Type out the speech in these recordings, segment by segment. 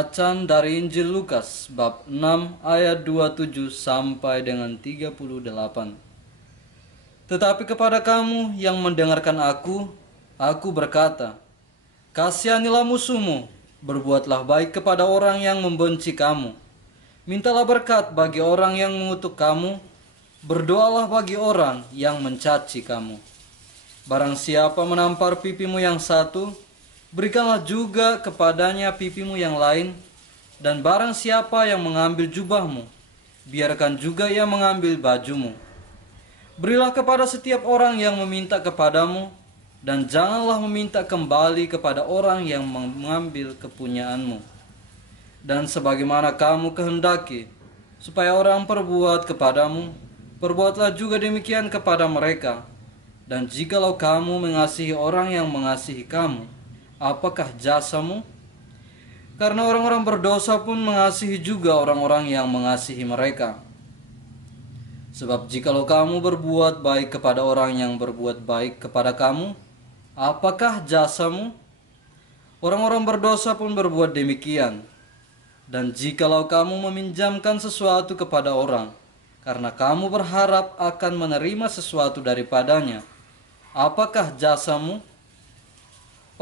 Bacaan dari Injil Lukas bab 6 ayat 27 sampai dengan 38. Tetapi kepada kamu yang mendengarkan aku berkata, kasihanilah musuhmu, berbuatlah baik kepada orang yang membenci kamu. Mintalah berkat bagi orang yang mengutuk kamu, berdoalah bagi orang yang mencaci kamu. Barang siapa menampar pipimu yang satu, berikanlah juga kepadanya pipimu yang lain, dan barang siapa yang mengambil jubahmu, biarkan juga ia mengambil bajumu. Berilah kepada setiap orang yang meminta kepadamu, dan janganlah meminta kembali kepada orang yang mengambil kepunyaanmu. Dan sebagaimana kamu kehendaki supaya orang perbuat kepadamu, perbuatlah juga demikian kepada mereka. Dan jikalau kamu mengasihi orang yang mengasihi kamu, apakah jasamu? Karena orang-orang berdosa pun mengasihi juga orang-orang yang mengasihi mereka. Sebab jikalau kamu berbuat baik kepada orang yang berbuat baik kepada kamu, apakah jasamu? Orang-orang berdosa pun berbuat demikian. Dan jikalau kamu meminjamkan sesuatu kepada orang, karena kamu berharap akan menerima sesuatu daripadanya, apakah jasamu?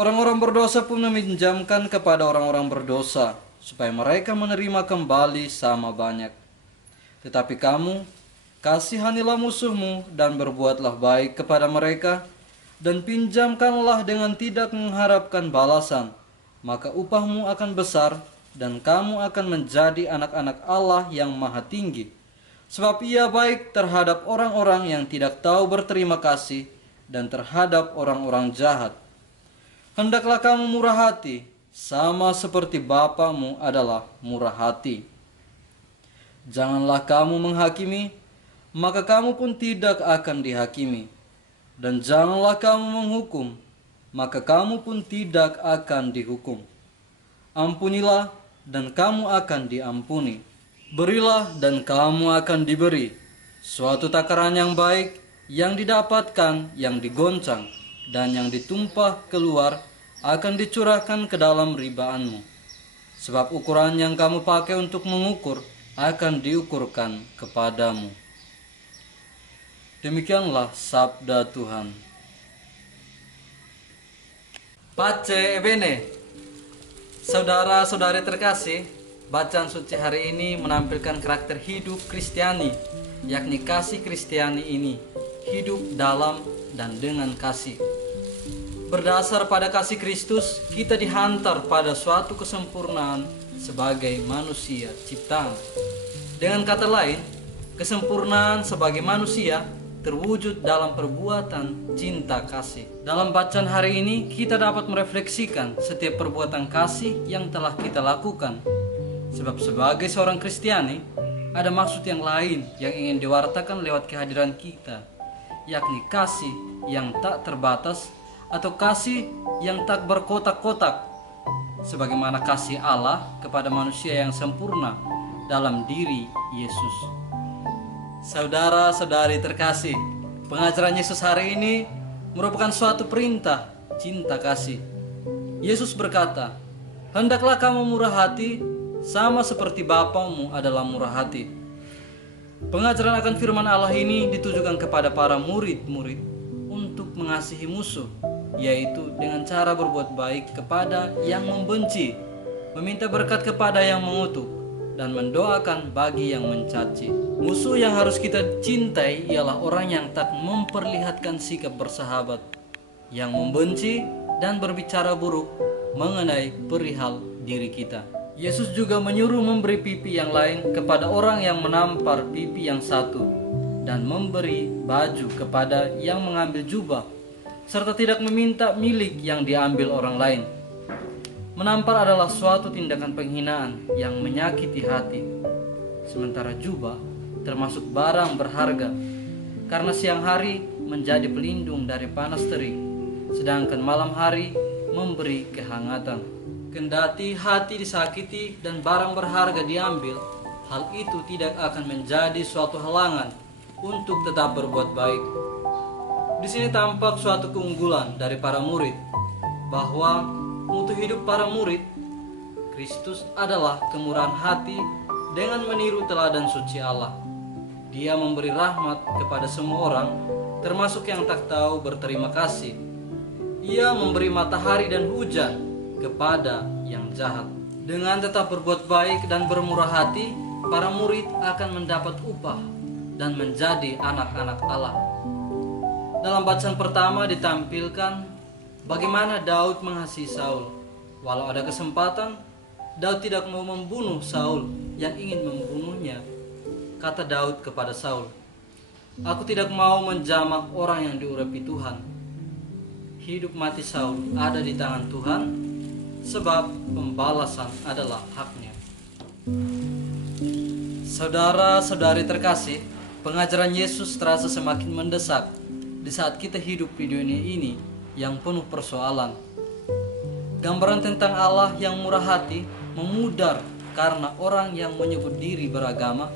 Orang-orang berdosa pun meminjamkan kepada orang-orang berdosa, supaya mereka menerima kembali sama banyak. Tetapi kamu, kasihanilah musuhmu dan berbuatlah baik kepada mereka, dan pinjamkanlah dengan tidak mengharapkan balasan, maka upahmu akan besar, dan kamu akan menjadi anak-anak Allah yang Maha Tinggi. Sebab Ia baik terhadap orang-orang yang tidak tahu berterima kasih dan terhadap orang-orang jahat. Hendaklah kamu murah hati, sama seperti Bapamu adalah murah hati. Janganlah kamu menghakimi, maka kamu pun tidak akan dihakimi. Dan janganlah kamu menghukum, maka kamu pun tidak akan dihukum. Ampunilah, dan kamu akan diampuni. Berilah, dan kamu akan diberi. Suatu takaran yang baik, yang didapatkan, yang digoncang, dan yang ditumpah keluar, akan dicurahkan ke dalam ribaanmu. Sebab ukuran yang kamu pakai untuk mengukur, akan diukurkan kepadamu. Demikianlah sabda Tuhan. Pace bene. Saudara-saudari terkasih, bacaan suci hari ini menampilkan karakter hidup Kristiani, yakni kasih Kristiani ini, hidup dalam dan dengan kasih. Berdasar pada kasih Kristus, kita dihantar pada suatu kesempurnaan sebagai manusia ciptaan. Dengan kata lain, kesempurnaan sebagai manusia terwujud dalam perbuatan cinta kasih. Dalam bacaan hari ini, kita dapat merefleksikan setiap perbuatan kasih yang telah kita lakukan. Sebab sebagai seorang Kristiani, ada maksud yang lain yang ingin diwartakan lewat kehadiran kita, yakni kasih yang tak terbatas atau kasih yang tak berkotak-kotak, sebagaimana kasih Allah kepada manusia yang sempurna dalam diri Yesus. Saudara-saudari terkasih, pengajaran Yesus hari ini merupakan suatu perintah cinta kasih. Yesus berkata, hendaklah kamu murah hati, sama seperti Bapamu adalah murah hati. Pengajaran akan firman Allah ini ditujukan kepada para murid-murid untuk mengasihi musuh, yaitu dengan cara berbuat baik kepada yang membenci, meminta berkat kepada yang mengutuk, dan mendoakan bagi yang mencaci. Musuh yang harus kita cintai ialah orang yang tak memperlihatkan sikap bersahabat, yang membenci dan berbicara buruk mengenai perihal diri kita. Yesus juga menyuruh memberi pipi yang lain kepada orang yang menampar pipi yang satu, dan memberi baju kepada yang mengambil jubah, serta tidak meminta milik yang diambil orang lain. Menampar adalah suatu tindakan penghinaan yang menyakiti hati. Sementara jubah termasuk barang berharga, karena siang hari menjadi pelindung dari panas terik, sedangkan malam hari memberi kehangatan. Kendati hati disakiti dan barang berharga diambil, hal itu tidak akan menjadi suatu halangan untuk tetap berbuat baik. Di sini tampak suatu keunggulan dari para murid, bahwa mutu hidup para murid Kristus adalah kemurahan hati dengan meniru teladan suci Allah. Dia memberi rahmat kepada semua orang, termasuk yang tak tahu berterima kasih. Ia memberi matahari dan hujan kepada yang jahat. Dengan tetap berbuat baik dan bermurah hati, para murid akan mendapat upah dan menjadi anak-anak Allah. Dalam bacaan pertama ditampilkan bagaimana Daud mengasihi Saul. Walau ada kesempatan, Daud tidak mau membunuh Saul yang ingin membunuhnya. Kata Daud kepada Saul, "Aku tidak mau menjamah orang yang diurapi Tuhan." Hidup mati Saul ada di tangan Tuhan, sebab pembalasan adalah haknya. Saudara-saudari terkasih, pengajaran Yesus terasa semakin mendesak di saat kita hidup di dunia ini yang penuh persoalan. Gambaran tentang Allah yang murah hati memudar karena orang yang menyebut diri beragama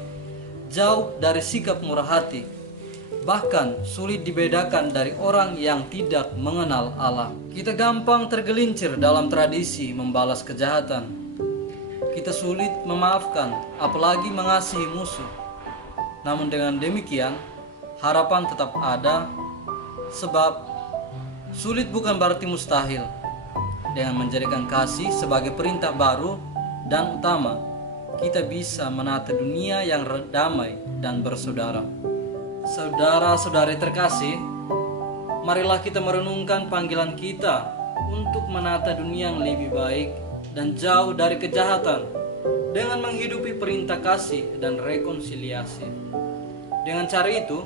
jauh dari sikap murah hati, bahkan sulit dibedakan dari orang yang tidak mengenal Allah. Kita gampang tergelincir dalam tradisi membalas kejahatan. Kita sulit memaafkan, apalagi mengasihi musuh. Namun dengan demikian, harapan tetap ada, sebab sulit bukan berarti mustahil. Dengan menjadikan kasih sebagai perintah baru dan utama, kita bisa menata dunia yang damai dan bersaudara. Saudara-saudari terkasih, marilah kita merenungkan panggilan kita untuk menata dunia yang lebih baik dan jauh dari kejahatan dengan menghidupi perintah kasih dan rekonsiliasi. Dengan cara itu,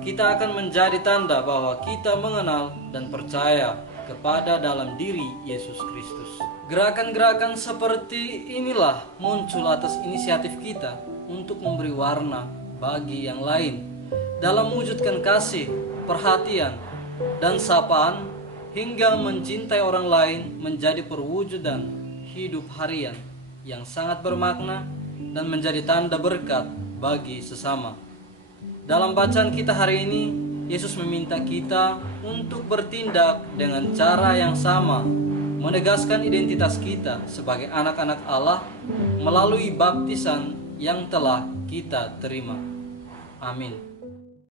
kita akan menjadi tanda bahwa kita mengenal dan percaya kepada dalam diri Yesus Kristus. Gerakan-gerakan seperti inilah muncul atas inisiatif kita untuk memberi warna bagi yang lain dalam mewujudkan kasih, perhatian, dan sapaan hingga mencintai orang lain menjadi perwujudan hidup harian yang sangat bermakna dan menjadi tanda berkat bagi sesama. Dalam bacaan kita hari ini, Yesus meminta kita untuk bertindak dengan cara yang sama, menegaskan identitas kita sebagai anak-anak Allah melalui baptisan yang telah kita terima. Amin.